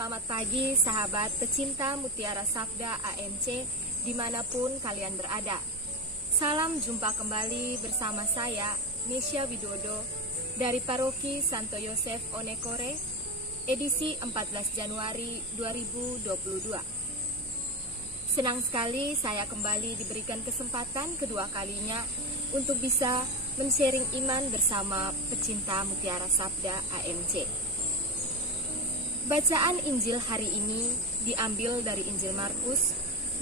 selamat pagi sahabat pecinta Mutiara Sabda AMC dimanapun kalian berada. Salam jumpa kembali bersama saya, Nesya Widodo, dari Paroki Santo Yosef Onekore, edisi 14 Januari 2022. Senang sekali saya kembali diberikan kesempatan kedua kalinya untuk bisa men-sharing iman bersama pecinta Mutiara Sabda AMC. Bacaan Injil hari ini diambil dari Injil Markus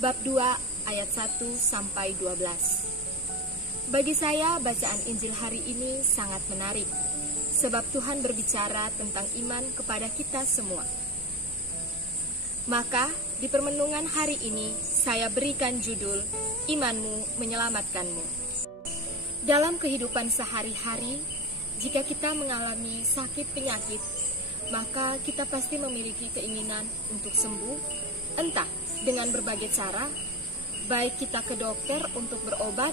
bab 2 ayat 1 sampai 12. Bagi saya bacaan Injil hari ini sangat menarik sebab Tuhan berbicara tentang iman kepada kita semua. Maka di permenungan hari ini saya berikan judul Imanmu Menyelamatkanmu. Dalam kehidupan sehari-hari, jika kita mengalami sakit penyakit, maka kita pasti memiliki keinginan untuk sembuh, entah dengan berbagai cara, baik kita ke dokter untuk berobat,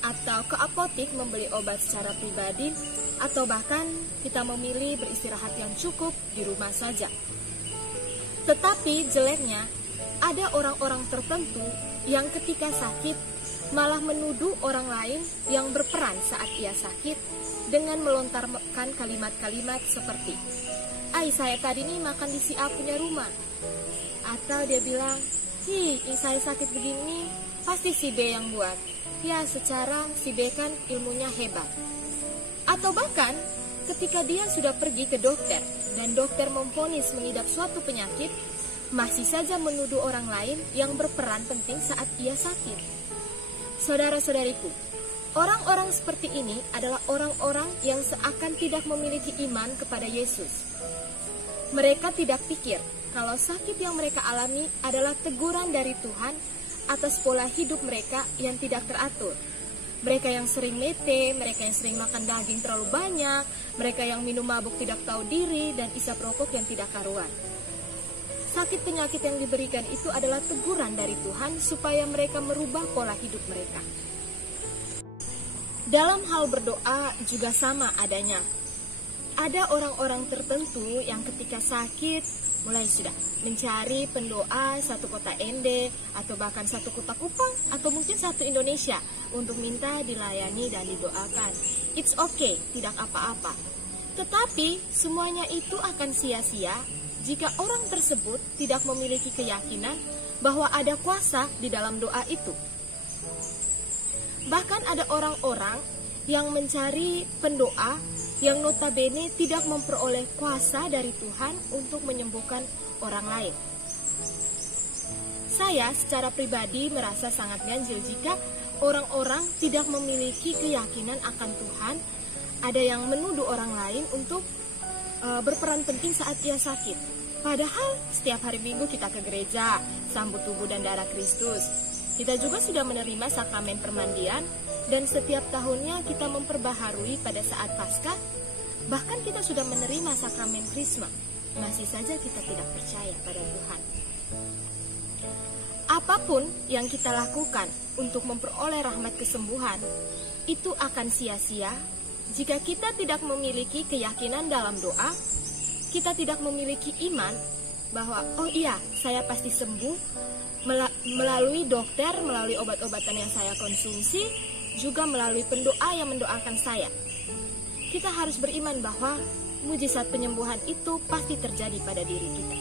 atau ke apotik membeli obat secara pribadi, atau bahkan kita memilih beristirahat yang cukup di rumah saja. Tetapi jeleknya, ada orang-orang tertentu yang ketika sakit malah menuduh orang lain yang berperan saat ia sakit dengan melontarkan kalimat-kalimat seperti, saya tadi nih makan di si A punya rumah. Atau dia bilang, saya sakit begini, pasti si B yang buat. Ya, secara si B kan ilmunya hebat. Atau bahkan ketika dia sudah pergi ke dokter dan dokter memvonis mengidap suatu penyakit, masih saja menuduh orang lain yang berperan penting saat ia sakit. Saudara-saudariku, orang-orang seperti ini adalah orang-orang yang seakan tidak memiliki iman kepada Yesus. Mereka tidak pikir kalau sakit yang mereka alami adalah teguran dari Tuhan atas pola hidup mereka yang tidak teratur. Mereka yang sering mete, mereka yang sering makan daging terlalu banyak, mereka yang minum mabuk tidak tahu diri, dan isap rokok yang tidak karuan. Sakit penyakit yang diberikan itu adalah teguran dari Tuhan supaya mereka merubah pola hidup mereka. Dalam hal berdoa juga sama adanya. Ada orang-orang tertentu yang ketika sakit mulai sudah mencari pendoa satu kota Ende atau bahkan satu kota Kupang atau mungkin satu Indonesia untuk minta dilayani dan didoakan. It's okay, tidak apa-apa. Tetapi semuanya itu akan sia-sia jika orang tersebut tidak memiliki keyakinan bahwa ada kuasa di dalam doa itu. Bahkan ada orang-orang yang mencari pendoa yang notabene tidak memperoleh kuasa dari Tuhan untuk menyembuhkan orang lain. Saya secara pribadi merasa sangat ganjil jika orang-orang tidak memiliki keyakinan akan Tuhan. Ada yang menuduh orang lain untuk berperan penting saat ia sakit. Padahal setiap hari Minggu kita ke gereja, sambut tubuh dan darah Kristus. Kita juga sudah menerima sakramen permandian, dan setiap tahunnya kita memperbaharui pada saat Paskah. Bahkan kita sudah menerima sakramen Krisma. Masih saja kita tidak percaya pada Tuhan. Apapun yang kita lakukan untuk memperoleh rahmat kesembuhan, itu akan sia-sia jika kita tidak memiliki keyakinan dalam doa. Kita tidak memiliki iman bahwa, saya pasti sembuh melalui dokter, melalui obat-obatan yang saya konsumsi, juga melalui pendoa yang mendoakan saya. Kita harus beriman bahwa mujizat penyembuhan itu pasti terjadi pada diri kita.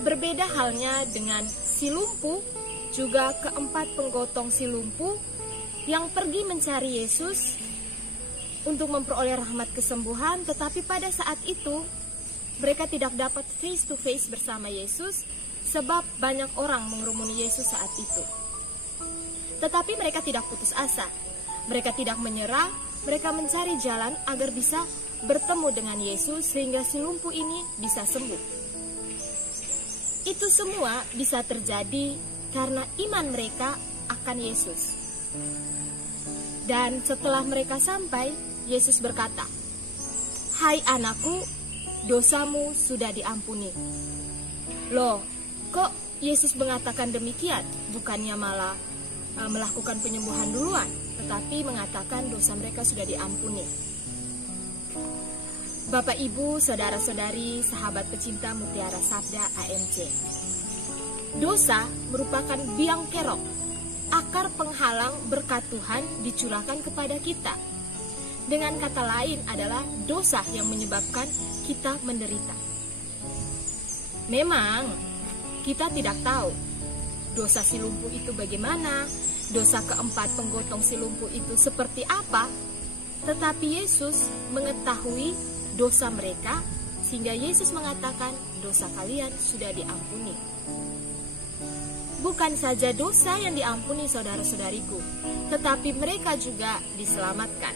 Berbeda halnya dengan si lumpuh, juga keempat penggotong si lumpuh yang pergi mencari Yesus untuk memperoleh rahmat kesembuhan, tetapi pada saat itu mereka tidak dapat face to face bersama Yesus sebab banyak orang mengerumuni Yesus saat itu. Tetapi mereka tidak putus asa, mereka tidak menyerah, mereka mencari jalan agar bisa bertemu dengan Yesus sehingga si lumpuh ini bisa sembuh. Itu semua bisa terjadi karena iman mereka akan Yesus. Dan setelah mereka sampai, Yesus berkata, "Hai anakku, dosamu sudah diampuni." Loh, kok Yesus mengatakan demikian? Bukannya malah melakukan penyembuhan duluan, tetapi mengatakan dosa mereka sudah diampuni. Bapak, Ibu, saudara-saudari, sahabat pecinta Mutiara Sabda AMC. Dosa merupakan biang kerok, akar penghalang berkat Tuhan dicurahkan kepada kita. Dengan kata lain adalah dosa yang menyebabkan kita menderita. Memang kita tidak tahu dosa si lumpuh itu bagaimana, dosa keempat penggotong si lumpuh itu seperti apa, tetapi Yesus mengetahui dosa mereka, sehingga Yesus mengatakan dosa kalian sudah diampuni. Bukan saja dosa yang diampuni saudara-saudariku, tetapi mereka juga diselamatkan.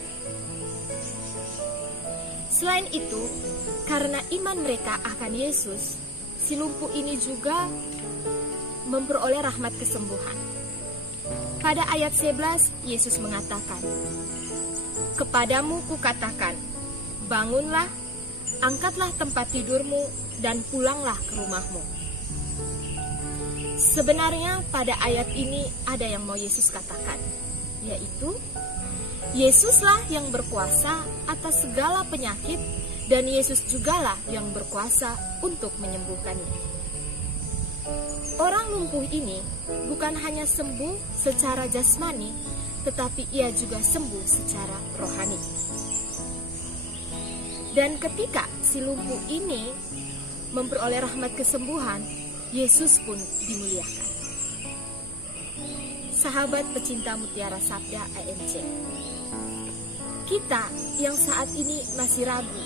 Selain itu, karena iman mereka akan Yesus, si lumpuh ini juga memperoleh rahmat kesembuhan. Pada ayat 11, Yesus mengatakan, "Kepadamu kukatakan, bangunlah, angkatlah tempat tidurmu, dan pulanglah ke rumahmu." Sebenarnya pada ayat ini ada yang mau Yesus katakan, yaitu Yesuslah yang berkuasa atas segala penyakit, dan Yesus jugalah yang berkuasa untuk menyembuhkannya. Orang lumpuh ini bukan hanya sembuh secara jasmani, tetapi ia juga sembuh secara rohani. Dan ketika si lumpuh ini memperoleh rahmat kesembuhan, Yesus pun dimuliakan. Sahabat pecinta Mutiara Sabda AMC, kita yang saat ini masih ragu,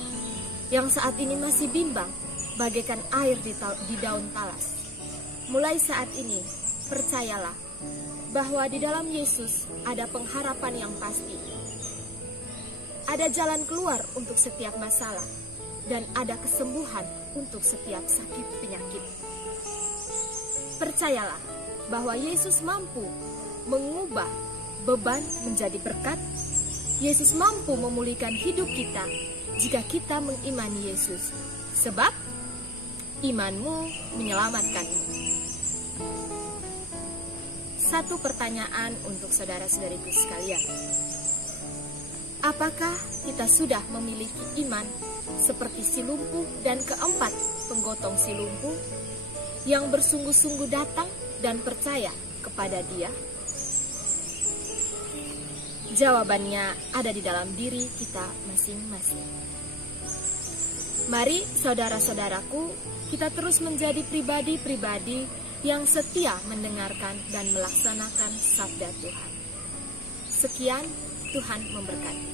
yang saat ini masih bimbang, bagaikan air di daun talas, mulai saat ini percayalah bahwa di dalam Yesus ada pengharapan yang pasti. Ada jalan keluar untuk setiap masalah, dan ada kesembuhan untuk setiap sakit penyakit. Percayalah bahwa Yesus mampu mengubah beban menjadi berkat. Yesus mampu memulihkan hidup kita jika kita mengimani Yesus, sebab imanmu menyelamatkanmu. Satu pertanyaan untuk saudara-saudariku sekalian. Apakah kita sudah memiliki iman seperti si lumpuh dan keempat penggotong si lumpuh yang bersungguh-sungguh datang dan percaya kepada Dia? Jawabannya ada di dalam diri kita masing-masing. Mari saudara-saudaraku, kita terus menjadi pribadi-pribadi yang setia mendengarkan dan melaksanakan sabda Tuhan. Sekian, Tuhan memberkati.